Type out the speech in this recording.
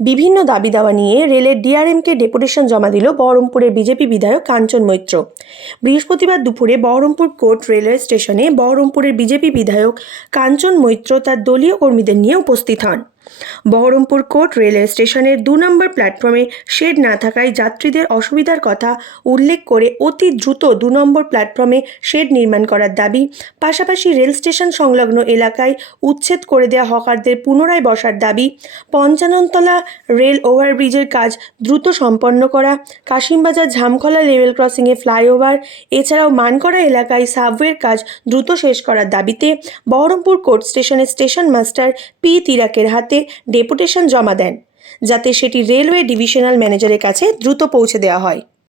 বিভিন্ন দাবি দাওয়া নিয়ে রেলের ডিআরএমকে ডেপুটেশন জমা দিল বহরমপুরের বিজেপি বিধায়ক কাঞ্চন মৈত্র। বৃহস্পতিবার দুপুরে বহরমপুর কোর্ট রেলওয়ে স্টেশনে বহরমপুরের বিজেপি বিধায়ক কাঞ্চন মৈত্র তার দলীয় কর্মীদের নিয়ে উপস্থিত হন। বহরমপুর কোর্ট রেলওয়ে স্টেশনের 2 নম্বর প্ল্যাটফর্মে শেড না থাকায় যাত্রীদের অসুবিধার কথা উল্লেখ করে অতি দ্রুত 2 নম্বর প্ল্যাটফর্মে শেড নির্মাণ করার দাবি, পাশাপাশি রেল স্টেশন সংলগ্ন এলাকায় উচ্ছেদ করে দেওয়া হকারদের পুনরায় বসার দাবি, পঞ্চাননতলা রেল ওভারব্রিজের কাজ দ্রুত সম্পন্ন করা, কাশিমবাজার ঝামখলা লেভেল ক্রসিংয়ে ফ্লাইওভার, এছাড়াও মানকড়া এলাকায় সাবওয়ের কাজ দ্রুত শেষ করার দাবিতে বহরমপুর কোর্ট স্টেশনের স্টেশন মাস্টার পি তিরাকের হাতে ডেপুটেশন জমা দেন, যাতে সেটি রেলওয়ে ডিভিশনাল ম্যানেজারের কাছে দ্রুত পৌঁছে দেওয়া হয়।